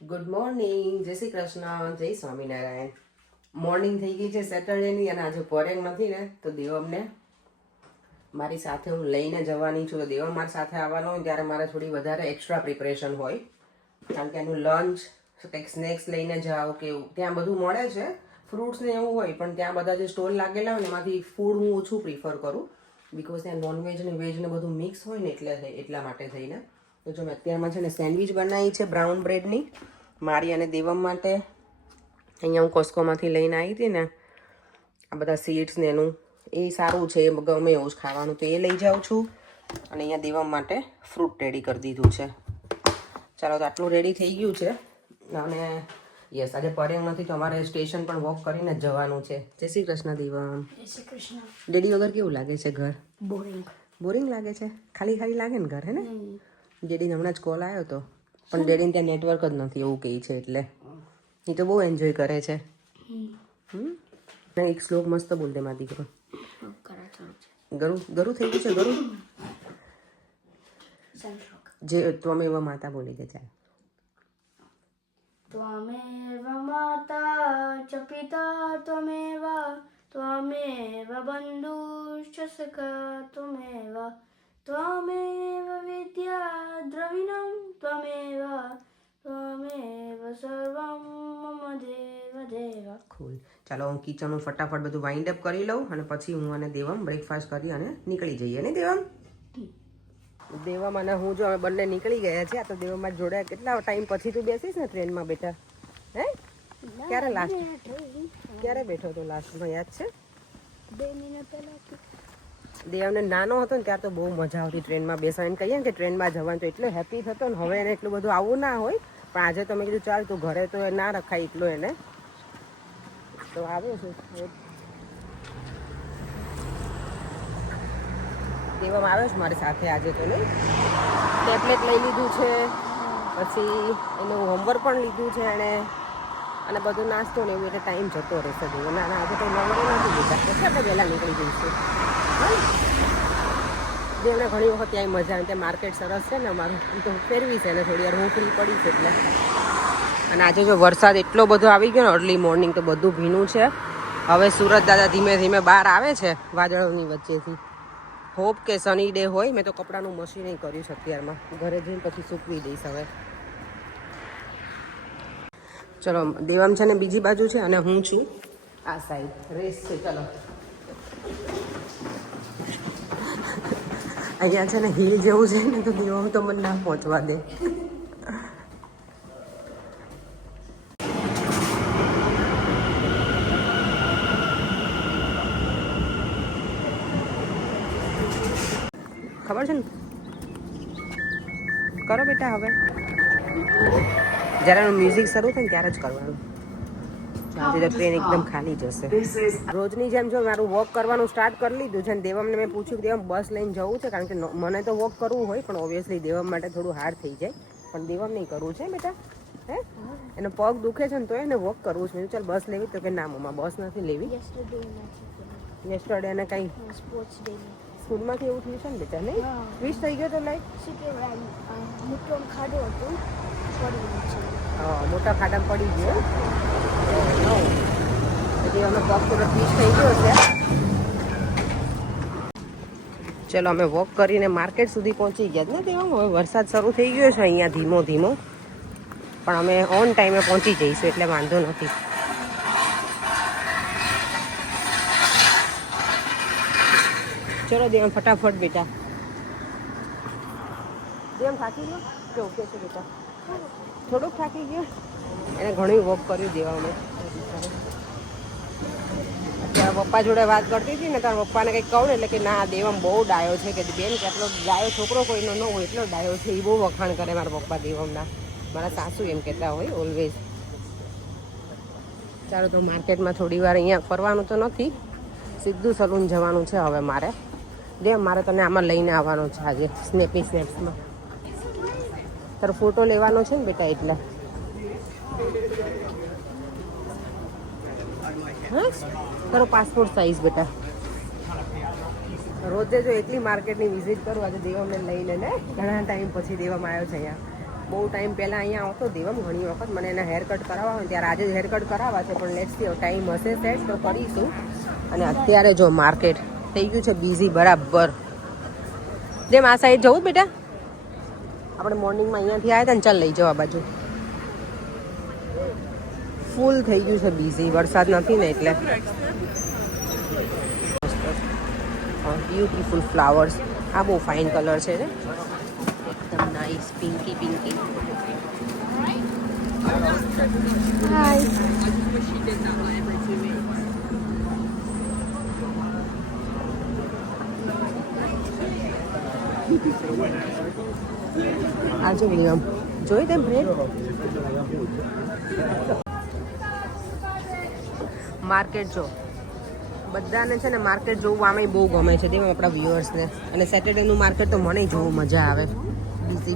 Good morning, જય શ્રી કૃષ્ણ, જય Swaminarayan. Morning થઈ ગઈ છે સેટરડેની અને આજે પરેંગ નથી ને તો દેવમને મારી સાથે હું લઈને જવાની છું. તો દેવમ મારી સાથે આવવાનો હોય ત્યારે મારે થોડી વધારે એક્સ્ટ્રા પ્રિપરેશન હોય, કારણ કે એનું લંચ કંઈક સ્નેક્સ લઈને જાઓ કે ત્યાં બધું મળે છે, ફ્રૂટ્સ ને એવું હોય, પણ ત્યાં બધા જે સ્ટોલ લાગેલા હોય ને એમાંથી ફૂડ હું ઓછું પ્રિફર કરું, બિકોઝ ત્યાં નોનવેજ ને વેજ ને બધું મિક્સ હોય ને એટલા માટે થઈને. તો જો મેં અત્યારમાં છે ને સેન્ડવિચ બનાવી છે બ્રાઉન બ્રેડની મારી અને દેવમ માટે. અહીંયા હું કોસ્કોમાંથી લઈને આવી હતી ને આ બધા સીડ્સ ને એનું, એ સારું છે, એ ગમે એવું જ ખાવાનું, તો એ લઈ જાઉં છું. અને અહીંયા દેવમ માટે ફ્રૂટ રેડી કરી દીધું છે. ચાલો, તો આટલું રેડી થઈ ગયું છે. અને યસ, આજે પરેંગ નથી તો અમારે સ્ટેશન પણ વોક કરીને જ જવાનું છે. જય શ્રી કૃષ્ણ દેવમ. જય શ્રી કૃષ્ણ. ડેડી વગર કેવું લાગે છે ઘર? બોરિંગ. બોરિંગ લાગે છે? ખાલી ખાલી લાગે ને ઘર, હે ને? ડેડીને હમણાં જ કોલ આવ્યો હતો, પણ ડેડીને ત્યાં નેટવર્ક જ નથી એવું કહે છે, એટલે એ તો બહુ એન્જોય કરે છે. એક શ્લોક મસ્ત બોલ દે મારા દીકરો. ગરું ગરું થઈ ગયું છે, ગરું જે ત્વમેવ માતા બોલી દે. ચાલ. ત્વમેવ માતા ચ પિતા ત્વમેવ ત્વમેવ બંધુશ્ચ સખા ત્વમેવ ત્વમેવ વિદ્યા દ્રવિણમ ત્વમેવ ત્વમેવ સર્વમ મમ દેવ દેવ. ખુલ. ચાલો, હું કિચનનું ફટાફટ બધું વાઇન્ડ અપ કરી લઉં અને પછી હું અને દેવમ બ્રેકફાસ્ટ કરી અને નીકળી જઈએ ને દેવમ. દેવમ અને હું જો અમે બંને નીકળી ગયા છે. આ તો દેવમ માં જોડે કેટલા ટાઈમ પછી તું બેસીશ ને ટ્રેનમાં બેટા? હે, ક્યારે ક્યારે બેઠો તો લાસ્ટમાં યાદ છે? 2 મિનિટ પહેલા. દેવને નાનો હતો ને ત્યારે તો બહુ મજા આવતી ટ્રેનમાં બેસવાની. કહીએ ને કે ટ્રેનમાં જવાનું તો એટલો હેપી થતો ને. હવે એને એટલું બધું આવું ના હોય, પણ આજે તો મેં કીધું ચાલ તું ઘરે તો એ ના રખાય એટલો એને, તો આવે છે. દેવમ આવે છે મારી સાથે આજે તો. નહીં, ટેબ્લેટ લઈ લીધું છે, પછી એનું હોમવર્ક પણ લીધું છે એણે, અને બધું નાસ્તો ને એવું, એટલે ટાઈમ જતો રહેશે. દેવો ના આજે તો નવરે નથી લીધા, એટલે આપણે વહેલા નીકળી જઈશું. જેમને ઘણી વખત ત્યાં મજા આવે, ત્યાં માર્કેટ સરસ છે ને અમારું, તો ફેરવી છે ને થોડી વાર હું ફ્રી પડી છે એટલે. અને આજે જો વરસાદ એટલો બધો આવી ગયો ને અર્લી મોર્નિંગ, તો બધું ભીનું છે. હવે સુરત દાદા ધીમે ધીમે બહાર આવે છે વાદળોની વચ્ચેથી. હોપ કે સની ડે હોય. મેં તો કપડાનું મશીન નહીં કર્યું છે અત્યારમાં, ઘરે જઈને પછી સૂકવી દઈશ હવે. ચલો, દેવમ છે ને બીજી બાજુ છે અને હું છું આ સાઈડ. રેસ છે. ચલો, અહીંયા છે ને હિલ જેવું છે ને, તો દેવમ તો મને ના પહોંચવા દે. ખબર છે ને? કરો બેટા. હવે જ્યારે મ્યુઝિક શરૂ થાય ને ત્યારે જ કરવાનું. આજે તો ટ્રેન એકદમ ખાલી જશે. રોજની જેમ જો મારું વોક કરવાનું સ્ટાર્ટ કરી લીધું છે. અને દેવમને મેં પૂછ્યું કે દેવમ બસ લઈને જવું છે, કારણ કે મને તો વોક કરવું હોય, પણ ઓબ્વિયસલી દેવમ માટે થોડું હાર્ડ થઈ જાય. પણ દેવમ નહીં કરવું છે બેટા, હે? એનો પગ દુખે છે ને તો એને વોક કરવું છે. ચાલ બસ લેવી, તો કે ના મમ્મા બસ નથી લેવી. યસ્ટરડે એને કંઈ સ્પોર્ટ્સ ડે સ્કૂલમાંથી એવું થયું છે ને બેટા? નહીં, વિશ થઈ ગયો તો લાઈક શું કહેવાય, મોટો ખાડો હતો, પડી ગયો છે. મોટા ખાડા પડી ગયો. પછી અમે વોક થોડો ફિશ થઈ ગયો છે. ચલો, અમે વોક કરીને માર્કેટ સુધી પહોંચી ગયા ને તેમાં. હવે વરસાદ શરૂ થઈ ગયો છે અહીંયા ધીમો ધીમો, પણ અમે ઓન ટાઈમે પહોંચી જઈશું એટલે વાંધો નથી. ચલો દેવમ, ફટાફટ બેટા. દેવમ થાકી ગયો કેવું કે છે બેટા? થોડુંક થાકી ગયો. એને ઘણું વોક કર્યું દેવાને. અત્યારે પપ્પા જોડે વાત કરતી હતી ને, તારા પપ્પાને કંઈક કહું ને એટલે કે ના દેવમ બહુ ડાયો છે, કે બેન કે આટલો ડાયો છોકરો કોઈનો ન હોય એટલો ડાયો છે. એ બહુ વખાણ કરે મારા પપ્પા દેવમના. મારા સાસુ એમ કહેતા હોય ઓલવેઝ. ચાલો, તો માર્કેટમાં થોડી વાર અહીંયા ફરવાનું તો નથી, સીધું સલૂન જવાનું છે હવે મારે. દેવ, મારે તને આમાં લઈને આવવાનો છે આજે સ્નેપ્સમાં. તારો ફોટો લેવાનો છે ને બેટા, એટલે. હા, તારો પાસપોર્ટ સાઈઝ બેટા. રોજે જો એટલી માર્કેટની વિઝિટ કરું, આજે દેવમને લઈને ને ઘણા ટાઈમ પછી દેવામાં આવ્યો છે અહીંયા. બહુ ટાઈમ પહેલાં અહીંયા આવતો દેવમ ઘણી વખત મને એના હેર કટ કરાવવા હોય ત્યારે આજે જ હેર કટ કરાવવા છે પણ લેટ્સ સી ટાઈમ હશે સેટ તો કરીશું. અને અત્યારે જો માર્કેટ થઈ ગયું છે બિઝી બરાબર. જેમ આ સાઈડ જવું બેટા આપણે મોર્નિંગમાં અહીંયાથી આવ્યા હતા ને ચાલ લઈ જાઓ આ બાજુ. ફૂલ થઈ ગયું છે બિઝી વરસાદ નથી ને એટલે. બ્યુટીફુલ ફ્લાવર્સ આ બહુ ફાઇન કલર છે ને એકદમ નાઇસ પિંકી પિંકી. આજે નિયમ જોઈ તેમ બ્રેડ માર્કેટ જો બધાને છે ને માર્કેટ જોવું આમે બહુ ગમે છે તેમાં આપણા વ્યુઅર્સને. અને સેટરડેનું માર્કેટ તો મને જોવું મજા આવે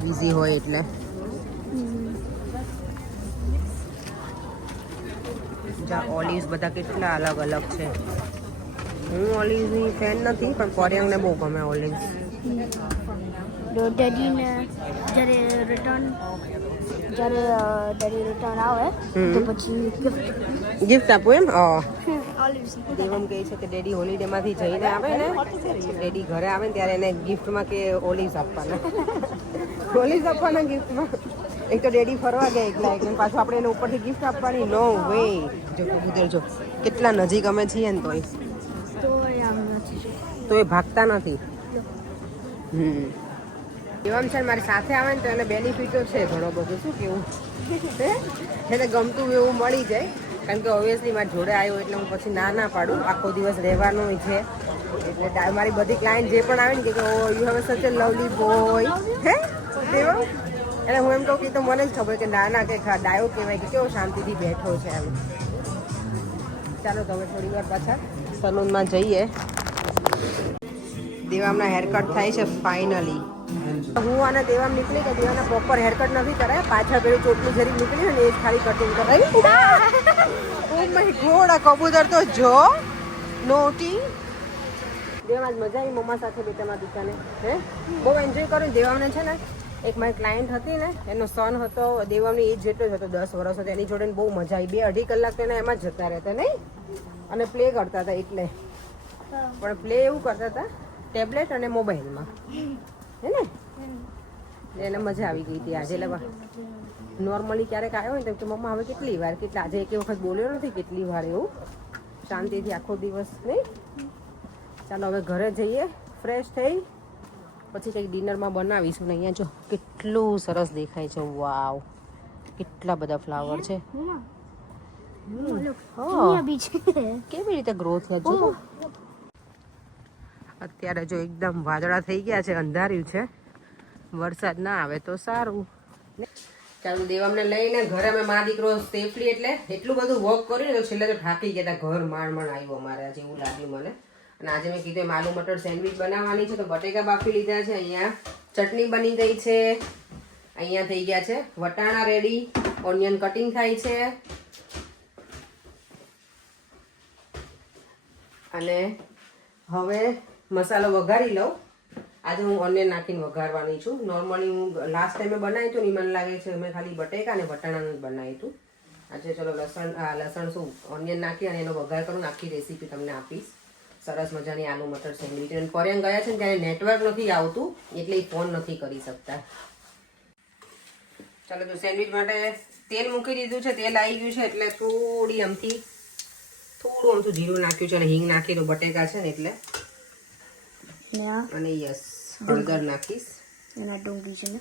બિઝી હોય એટલે. જ્યાં ઓલિવ્સ બધા કેટલા અલગ અલગ છે. હું ઓલિવ્સની ફેન નથી પણ કોરિયનને બહુ ગમે ઓલિવ્સ. ડેડીને જ્યારે ડેડી રિટર્ન આવે તો પછી ગિફ્ટ આપું એમ. ઓલિવ્સ દેવમ કહે છે કે ડેડી હોલિડેમાંથી જઈને આવે ને ડેડી ઘરે આવે ને ત્યારે એને ગિફ્ટમાં કે ઓલિવ્સ આપવાના. ઓલિવ્સ આપવાના ગિફ્ટમાં. એક તો ડેડી ફરવા ગયા એકલા એટલે પાછું આપણે એને ઉપરથી ગિફ્ટ આપવાની. નો વે. જો કબૂતર જો કેટલા નજીક અમે છીએ ને તો એ ભાગતા નથી. એમ છે મારી સાથે આવે ને તો એને બેનિફિટો છે ઘણો બધું. શું કેવું એને ગમતું એવું મળી જાય કારણ કે ઓબ્વિયસલી મારી જોડે આવ્યો એટલે હું પછી ના પાડું. આખો દિવસ રહેવાનું છે એટલે મારી બધી ક્લાયન્ટ જે પણ આવે ને કે ઓ યુ હેવ સચ અ લવલી બોય હે દેવા એટલે હું એમ કહું કે તો મને જ ખબર કે ના કે ડાયો કહેવાય કે કેવો શાંતિથી બેઠો છે એમ. ચાલો તો હવે થોડી વાર પાછા સલૂનમાં જઈએ. દેવામના હેરકટ થાય છે ફાઇનલી. હું અને દેવામ નીકળી કે દેવાના પ્રોપર હેરકટ નથી કરાય. પાછળ પેલું ચોટલી જરી નીકળી ને એ જ ખાલી કટિંગ કરાવી. ઓ માય ગોડ આ કબૂતર તો જો નોટી. દેવામ આજ મજા આવી મમ્મા સાથે બેટામાં દુકાને. હે બહુ એન્જોય કર્યું. દેવામને છે ને એક મારી ક્લાયન્ટ હતી ને એનો સન હતો દેવામની એજ જેટલો જ હતો 10 વર્ષ હતો. એની જોડે બહુ મજા આવી. 2-2.5 કલાક તો એને એમાં જ જતા રહેતા નહીં. અને પ્લે કરતા હતા એટલે પણ પ્લે એવું કરતા હતા ટેબ્લેટ અને મોબાઈલમાં હે ને એને મજા આવી ગઈ હતી આજે. લવા નોર્મલી ક્યારેક આવ્યો હોય તો મમ્મા હવે કેટલી વાર આજે એક વખત બોલ્યો નથી કેટલી વાર એવું શાંતિથી આખો દિવસ નહીં. ચાલો હવે ઘરે જઈએ ફ્રેશ થઈ પછી કંઈક ડિનરમાં બનાવીશું. ને અહીંયા જો કેટલું સરસ દેખાય છે. વાવ કેટલા બધા ફ્લાવર છે. કેવી રીતે ગ્રો થયા જો. અત્યારે જો એકદમ વાદળા થઈ ગયા છે અંધાર્યું છે. વરસાદ ના આવે તો સારું. ચાલો દેવામને લઈને ઘરે અમે મા દીકરો સેફલી એટલે એટલું બધું વોક કર્યું ને તો છેલ્લે તો થાકી ગયા હતા. ઘર માંડ આવ્યું અમારે આજે એવું લાગ્યું મને. અને આજે મેં કીધું આલુ મટર સેન્ડવિચ બનાવવાની છે તો બટેકા બાફી લીધા છે. અહીંયા ચટણી બની ગઈ છે. અહીંયા થઈ ગયા છે વટાણા રેડી. ઓનિયન કટિંગ થાય છે. અને હવે મસાલો વઘારી લઉં. આજે હું ઓનિયન નાખીને વઘારવાની છું. નોર્મલી હું લાસ્ટ ટાઈમે બનાવ્યું હતું ને મને લાગે છે મેં ખાલી બટેકા અને વટાણાનું જ બનાવ્યું હતું. આજે ચલો લસણ શું ઓનિયન નાખી અને એનો વઘાર કરું. આખી રેસીપી તમને આપીશ. સરસ મજાની આલુ મટર સેન્ડવિચ. અને પર્યંગ ગયા છે ને ત્યારે નેટવર્ક નથી આવતું એટલે એ ફોન નથી કરી શકતા. ચાલો તો સેન્ડવિચ માટે તેલ મૂકી દીધું છે. તેલ આવી ગયું છે એટલે થોડું આમથું જીરું નાખ્યું છે અને હિંગ નાખી દો. બટેકા છે ને એટલે અને યસ હળદર નાખીશ. એના ડુંગળી છે ને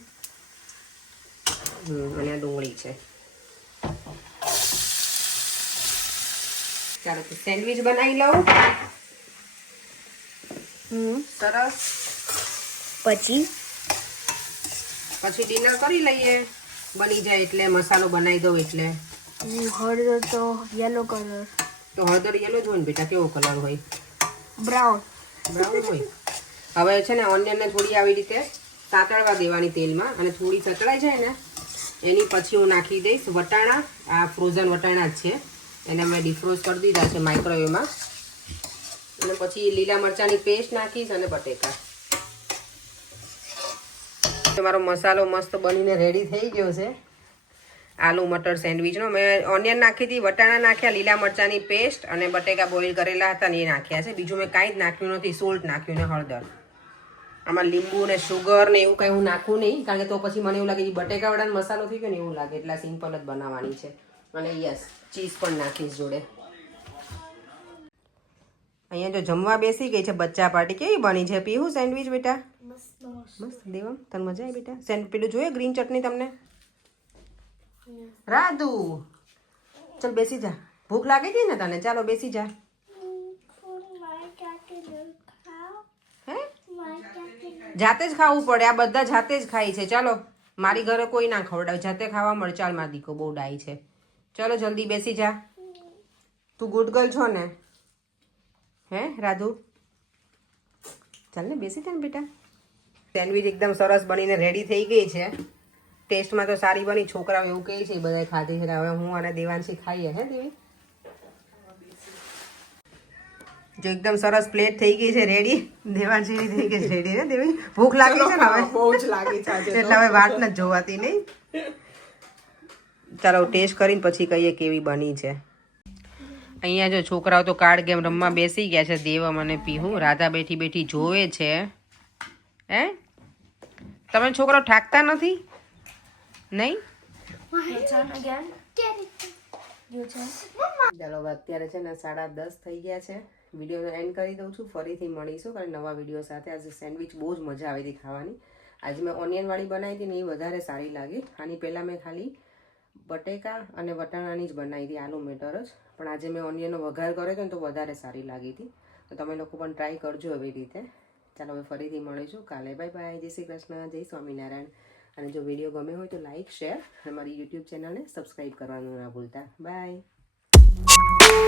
અને આ ડુંગળી છે. ચાલો તો સેન્ડવિચ બનાવી લઉં. સરસ. પછી ડિનર કરી લઈએ. બની જાય એટલે મસાલો બનાવી દઉં એટલે. હળદર તો યલો કલર. તો હળદર યલો જ હોય ને બેટા. કેવો કલર હોય? બ્રાઉન હોય. હવે છે ને ઓનિયનને થોડી આવી રીતે સાતળવા દેવાની તેલમાં અને થોડી સતળાઈ જાય ને એની પછી હું નાખી દઈશ વટાણા. આ ફ્રોઝન વટાણા જ છે. એને મેં ડીફ્રોઝ કરી દીધા છે માઇક્રોવેવમાં. અને પછી લીલા મરચાંની પેસ્ટ નાખીશ અને બટેકા. મારો મસાલો મસ્ત બનીને રેડી થઈ ગયો છે આલુ મટર સેન્ડવિચનો. મેં ઓનિયન નાખી હતી, વટાણા નાખ્યા, લીલા મરચાંની પેસ્ટ અને બટેકા બોઇલ કરેલા હતા ને એ નાખ્યા છે. બીજું મેં કાંઈ જ નાખ્યું નથી. સોલ્ટ નાખ્યું ને હળદર. આમાં લીંબુ ને શુગર ને એવું કંઈ હું નાખું નહીં, કારણ કે તો પછી મને એવું લાગે કે બટેકાવાળાનો મસાલો થઈ ગયો ને એવું લાગે. એટલા સિમ્પલ જ બનાવવાની છે. અને યસ, ચીઝ પણ નાખીશ જોડે. અહીંયા જો જમવા બેસી ગઈ છે બચ્ચા પાર્ટી. કેવી બની છે પીહુ સેન્ડવિચ બેટા? મસ્ત દેવમ, તને મજા આવી બેટા? પેલું જોઈએ ગ્રીન ચટણી તમને? રાધુ ચલ બેસી જા. ભૂખ લાગી હતી ને તને? ચાલો બેસી જા. હે? જાતે જ ખાવું પડે. આ બધા જાતે જ ખાય છે. ચાલો, મારી ઘરે કોઈ ના ખવડાવે, જાતે ખાવા મળે. ચાલ મારી દીકો બહુ ડાઈ છે. ચલો જલ્દી બેસી જા. તું ગુડ ગર્લ છો ને? હે રાધુ? ચાલ ને બેસી જા ને બેટા. સેન્ડવિચ એકદમ સરસ બનીને રેડી થઈ ગઈ છે. ટેસ્ટમાં તો સારી બની. છોકરાઓ એવું કહે છે, બધા ખાધી છે. હવે હું અને દેવાંશી ખાઈએ. હે દેવી? જો એકદમ સરસ પ્લેટ થઈ ગઈ છે રેડી. દેવાંશીની થઈ ગઈ છે રેડી. હે દેવી? ભૂખ લાગી છે ને હવે? બહુ જ લાગી છે આજે એટલે હવે વાત નથી જોવાતી નહીં. ચાલો ટેસ્ટ કરીને પછી કહીએ કેવી બની છે. અહીંયા જો છોકરાઓ તો કાર્ડ ગેમ રમવા બેસી ગયા છે. દેવમ અને પીહુ. રાધા બેઠી બેઠી જોવે છે. હે? તમે છોકરાઓ ઠાકતા નથી? નહીં? ચાલો હવે અત્યારે છે ને 10:30 થઈ ગયા છે. વિડીયોનો એન્ડ કરી દઉં છું. ફરીથી મળીશું કારણ નવા વિડીયો સાથે. આજે સેન્ડવિચ બહુ જ મજા આવી હતી ખાવાની. આજે મેં ઓનિયનવાળી બનાવી હતી ને એ વધારે સારી લાગી. આની પહેલાં મેં ખાલી બટેકા અને વટાણાની જ બનાવી હતી, આલુ મટર જ. પણ આજે મેં ઓનિયનનો વઘાર કર્યો હતો ને તો વધારે સારી લાગી હતી. તો તમે લોકો પણ ટ્રાય કરજો એવી રીતે. ચાલો હવે ફરીથી મળીશું કાલે. Bye bye. જય શ્રી કૃષ્ણ, જય સ્વામિનારાયણ. અને જો વિડીયો ગમે હોય તો લાઇક, શેર અને મારી યુટ્યુબ ચેનલને સબસ્ક્રાઈબ કરવાનું ના ભૂલતા. બાય.